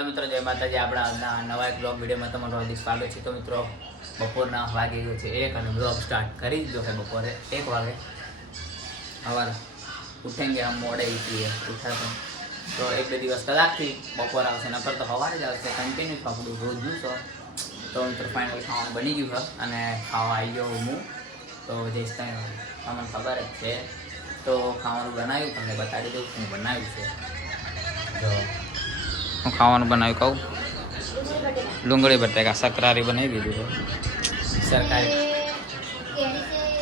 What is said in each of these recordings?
Hello મિત્રો, જય માતાજી. આપણા નવા એક બ્લોગ વિડીયોમાં તમારું હાર્દિક સ્વાગત છે. તો મિત્રો, બપોરના વાગી ગયો છે એક અને બ્લોગ સ્ટાર્ટ કરી દીધો છે બપોરે એક વાગે. સવારે ઉઠેંગે આમ મોડે ઉઠીએ ઉઠાતો તો. એક બે દિવસ કલાકથી બપોર આવશે, નકર તો સવારે જ આવશે. કન્ટિન્યુ પકડું રોજનું તો તો મિત્રો ફાઇનલ ખાવાનું બની ગયું છે અને ખાવા આવી ગયો હું. તો જે ત્યાં તમને ખબર જ છે. તો ખાવાનું બનાવ્યું, તમને બતાવી દઉં હું બનાવ્યું છે. તો હું ખાવાનું બનાવ્યું કહું? ડુંગળી બટેકા, સકરારી બનાવી દીધું છે. સરકારી.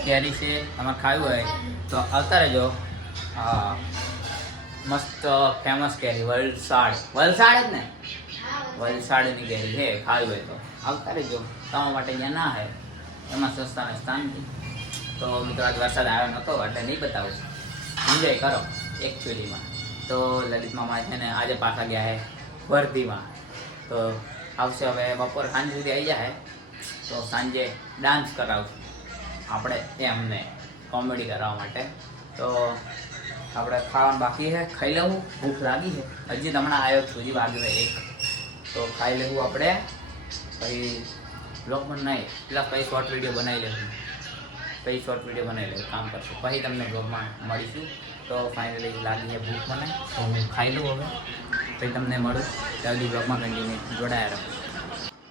કેરી છે તમારે ખાવી હોય તો આવતા રહેજો. હા મસ્ત ફેમસ કેરી, વલસાડ. વલસાડ જ ને? વલસાડની કેરી છે, ખાવી હોય તો. આવતા રહેજો. તમારા માટે અહીંયા ના હે એમાં સસ્તા સ્થાન તો મિત્રો, આજ વરસાદ આવ્યો નહોતો, એટલે નહીં બતાવું. એન્જોય કરો એકચ્યુઅલીમાં તો લલિત મામા છે ને આજે પાછા ગયા છે. વર્ધીમાં. તો આવશે હવે બપોર સાંજ સુધી આવી જાય તો સાંજે ડાન્સ કરાવશું. આપણે એમને કોમેડી કરવા માટે. તો આપણે ખાવાનું બાકી છે. ખાઈ લેવું. ભૂખ લાગી છે. હજી તમને આવ્યો સુધી વાગ્યો છે એક. તો ખાઈ લેવું આપણે. પછી બ્લોગ પણ નહીં પેલા પછી શોર્ટ વીડિયો બનાવી લેવું પછી શોર્ટ વીડિયો બનાવી લેવું કામ કરશું. પછી તમને બ્લોગમાં મળીશું. તો ફાઇનલી લાગી છે ભૂખ મને. તો હું ખાઈ લઉં હવે. પછી તમને મળું. ત્યાં સુધી બ્લોગમાં કન્ટિન્યુ જોડાયા રહો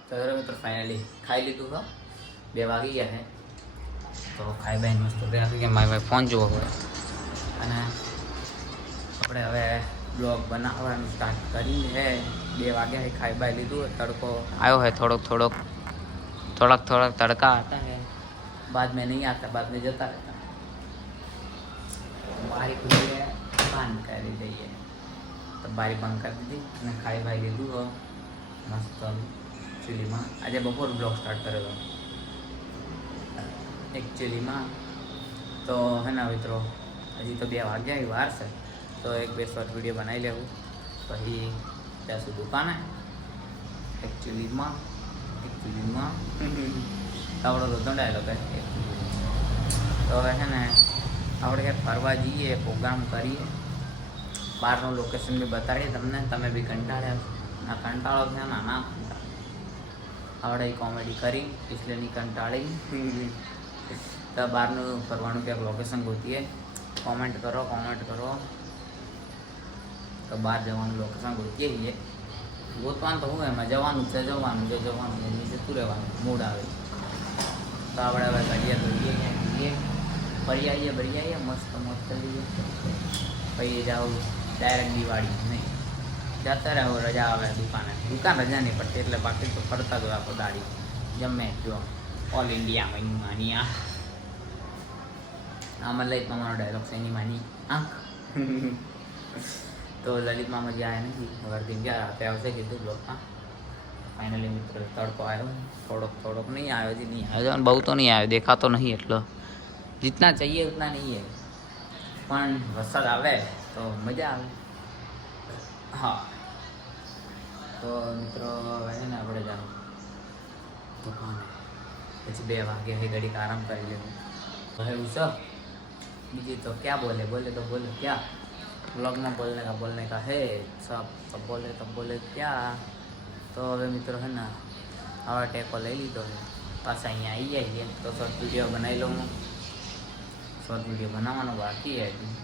તો હવે મિત્રો ફાઇનલી ખાઈ લીધું તો બે વાગી ગયા છે તો ખાઈ બાઈને મસ્ત ત્યાં કે મારી ભાઈ ફોન જોવો હોય અને આપણે હવે બ્લોગ બનાવવાનું સ્ટાર્ટ કરી છે બે વાગ્યા છે ખાઈ બાઈ લીધું તડકો આવ્યો है થોડોક થોડોક થોડાક થોડાક તડકા आता है बाद में नहीं आता बाद में जता रहता બારી ખુલી है બંધ કરી દઈએ તો બારી બંધ કરી દીધી અને ખાઈ ભાઈ લીધું મસ્ત ચૂલીમાં. આજે બપોર બ્લોગ સ્ટાર્ટ કરેલો એકચ્યુઅલીમાં તો હે ને મિત્રો, હજી તો બે વાગ્યા એ વાર છે. તો એક બે શોર્ટ વીડિયો બનાવી લેવું. પછી ત્યાં સુધી દુકાને. એકચ્યુઅલીમાં એકચ્યુઅલીમાં આવડો તો દંડાયેલો કે? તો હવે છે ને આપણે ક્યાંક ફરવા જઈએ, પ્રોગ્રામ કરીએ. બહારનું લોકેશન બી બતાડી તમને, તમે બી કંટાળ્યા ના કંટાળો છે ના ના આવડે કોમેડી કરી, એટલે કંટાળી. તો બહારનું ફરવાનું ક્યાંક લોકેશન ગોતીએ. કોમેન્ટ કરો કોમેન્ટ કરો. તો બહાર જવાનું લોકેશન ગોતીએ છીએ. ગોતવાનું તો હું એમાં, જવાનું છે જવાનું છે જવાનું, એની જતું રહેવાનું મૂડ આવે. તો આપણે હવે ઘડિયા દોડીએ જઈએ. ફરી આવીએ ભરી આવીએ, મસ્ત મસ્ત કરીએ પછી જાઉં ડાયરેક્ટ દિવાળી નહીં. જતા રહો રજા આવે દુકાને. દુકાન રજા નહીં પડતી, એટલે બાકી તો ફરતા જ આખો દાડી. જમે જો. ઓલ ઇન્ડિયા મની માની આંખ. આમાં લલિત મામાનો ડાયલોગ છે, એની માની આંખ. તો લલિત મામા જે આવ્યા નથી વર્ધી ગયા, રાતે આવશે કીધું બ્લોકમાં ફાઇનલી મિત્ર તડકો આવ્યો. થોડોક થોડોક નહીં આવ્યો હજી, નહીં આવ્યો. બહુ તો નહીં આવ્યો, દેખાતો નહીં એટલો. જીતના ચાહીએ ઉતના નહીં પણ વરસાદ આવે. તો મજા આવે. હા. તો મિત્રો છે ને આપણે જાઓ તો પછી બે વાગે અહીં ઘડીક આરામ કરી લેવું હે ઉષા બીજી તો ક્યાં બોલે? બોલે તો બોલે ક્યાં? બ્લોગમાં બોલને કા બોલને કા? હે સબ તો બોલે તો બોલે ક્યાં? તો હવે મિત્રો હે ને હવે ટેકો લઈ લીધો છે. પાછા અહીંયા આવી જઈએ તો શોર્ટ વીડિયો બનાવી લઉં શોર્ટ વીડિયો બનાવવાનો બાકી હજી.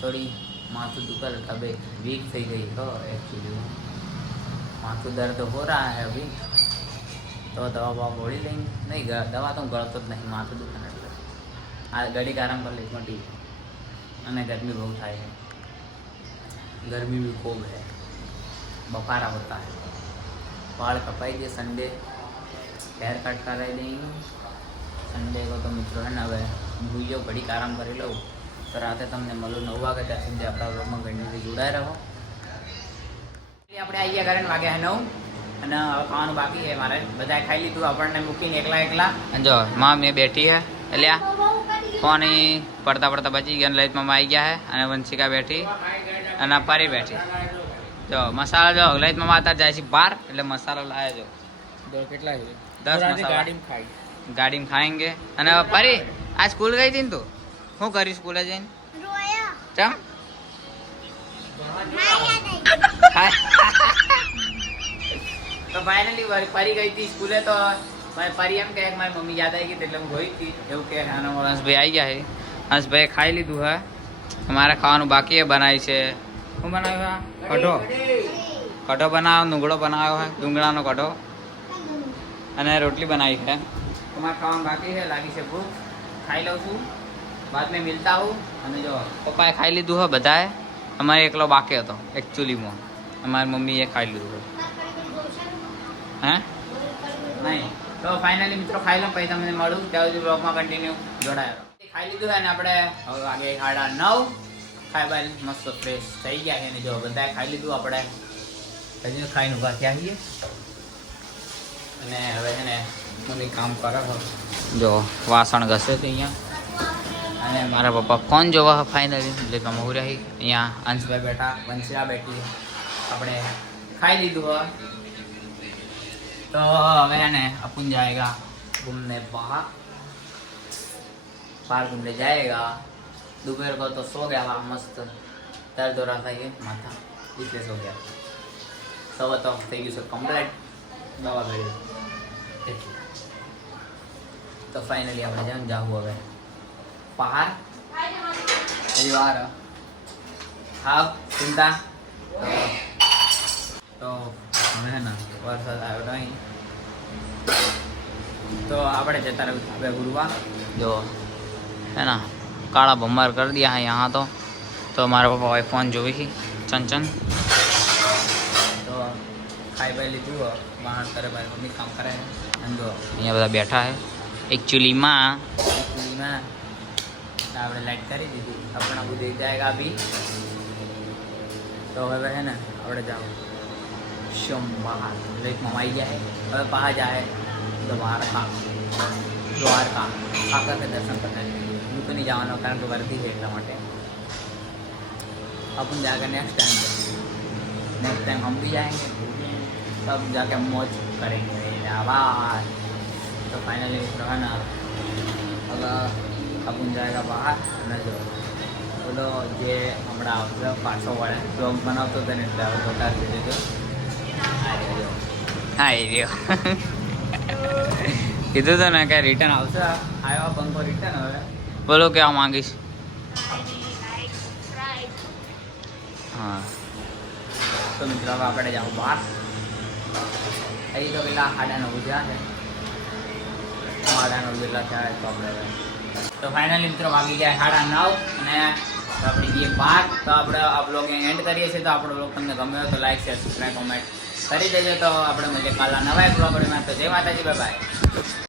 થોડી माथू दुखल तबे वीक થઈ ગઈ હો એકચ્યુઅલી માથું દર્દ હો રહા હે અભી. તો દવા બવા ગોળી લઈ નહીં દવા તો ગળતો જ નહીં, માથું દુખે એટલે. આ ઘડીક આરામ કરી લઈશ, મટી. અને ગરમી બહુ થાય છે. ગરમી બી ખૂબ હે બફારા હોતા હે વાળ કપાઈ દે સન્ડે હેર કટ કરાવી દઈ સન્ડે કો તો મિત્રો હે ને, હવે હું ઘડીક આરામ કરી લઉં. તો રાતે તમને મળું નવ વાગે ત્યાં સુધી આપણા બ્લોગમાં ઘણીથી જોડાઈ રહો. આપણે આવી ઘરે ને નવ. અને હવે ખાવાનું બાકી છે મારે. બધાએ ખાઈ લીધું આપણને મૂકીને એકલા એકલા. જો માં મેં બેઠી હે. એટલે ફોન પડતા પડતા બચી ગયા લલિત મામા આવી ગયા હે. અને વંશિકા બેઠી અને પરી બેઠી. જો મસાલા જો લલિત મામા અત્યારે જાય છે બહાર એટલે મસાલો લાવે જો. કેટલા દસ મસાલા. ગાડીમાં ખાઈ. ગાડીમાં ખાएंगे અને પરી આ સ્કૂલ ગઈ હતી ને તું? શું કરી સ્કૂલે જઈને? ચમ? તો ફાઇનલી પરી ગઈ હતી સ્કૂલે તો મારી પરી એમ કે મારી મમ્મી યાદ આવી ગઈ એટલે હું ગઈ હતી. એવું કે આનો હંસભાઈ આવી ગયા છે. હંસભાઈ ખાઈ લીધું હે. અમારે ખાવાનું બાકી એ બનાવી છે. શું બનાવ્યું કઢો. કઢો બનાવ્યો ડુંગળો બનાવ્યો હે. ડુંગળાનો કઢો. અને રોટલી બનાવી છે. તમારે ખાવાનું બાકી છે લાગી છે ભૂખ. ખાઈ લઉં છું. બાદ મેં મિલતા હું અને જો પપ્પાએ ખાઈ લીધું હોય બધાએ અમારે એકલો બાકી હતો એકચ્યુઅલીમાં અમારી મમ્મીએ ખાઈ લીધું હે નહીં તો ફાઇનલી મિત્રો ખાઈ લઉં પછી તમને મળું ત્યાં સુધી બ્લોગમાં કન્ટિન્યુ જોડાયો ખાઈ લીધું અને આપણે હવે વાગે સાડા નવ ખાઈ બાઈ મસ્ત ફ્રેશ થઈ ગયા છે અને જો, બધાએ ખાઈ લીધું આપણે। હજી ખાઈને ઊભા થયા છીએ। અને હવે છે ને, મમ્મી કામ કરે જો, વાસણ ઘસે છે અહીંયા. અને મારા પપ્પા ફોન જોવા ફાઇનલી એટલે તમે હું રહી અહીંયા અંશભાઈ બેઠા વંશિયા બેઠી આપણે ખાઈ લીધું હોય तो હવે ને अपन जाएगा घूमने बाहर बाहर घूमने जाएगा दोपहर को तो सो गया वहाँ मस्त दर्द हो रहा था ये माथा इसलिए सो गया સવા તો થઈ ગયું છે કમ્પ્લેટ દવા કરી એટલે તો ફાઇનલી આપણે જેમ જાવું હવે પહાર પરિવાર. હા ચિંતા. તો મને ને વરસાદ આવ્યો નહીં. તો આપણે જતા રહ્યું હવે ગુરુવા જો હે ના કાળા ભમાર કરી દયા હા યહાં તો. તો મારા પપ્પા ભાઈ ફોન જોવી છે ચંચન. તો ખાઈ ભાઈ લીધું બહાર કરે ભાઈ મમ્મી કામ કરે. અને જો અહીંયા બધા બેઠા હે. એકચ્યુઅલીમાં એકચ્યુઅલીમાં આપણે લાઇટ કરી દીધી. આપણા બુદ્ધિ જાયગા બી તો હવે છે ને, આપણે જાઓ. શ્યમ બહાર લાઈક મમાઈ જાય હવે પહા જાય દ્વારકા. દ્વારકા. આખા કે દર્શન કરતા હું તો નહીં જવાનો, કારણ કે વર્ધી છે એટલા માટે. अपन जाकर નેક્સ્ટ ટાઈમ નેક્સ્ટ ટાઈમ હમ भी जाएंगे તબ जाके मौज करेंगे आवाज तो फाइनली है ना अगर કાપુન જાયગા બહાર અને જો બોલો જે હમણાં આવશે પાછો વળે. બ્લોગ બનાવતો હતો ને એટલે બતાવી દીધો હતો હા એ રહ્યો. કીધું તો ને કે રિટર્ન આવશે. આવ્યો બંકો રિટર્ન હવે. બોલો કે આ માંગીશ હા. તો મિત્રો હવે આપણે જાઉં બહાર. અહીં તો પેલા આડા નવું જ્યાં છે આડા નવું પેલા થયા તો આપણે તો ફાઇનલી મિત્રો વાગી ગયા સાડા નવ અને આપણે જઈએ બહાર તો આપણે આ બ્લોગ એન્ડ કરીએ છીએ. તો આપણો બ્લોગ તમને ગમ્યો તો લાઈક શેર સબસ્ક્રાઈબ કોમેન્ટ કરી દેજો. તો આપણે મળીએ કાલના નવા એક બ્લોગ તો જય માતાજી બાય બાય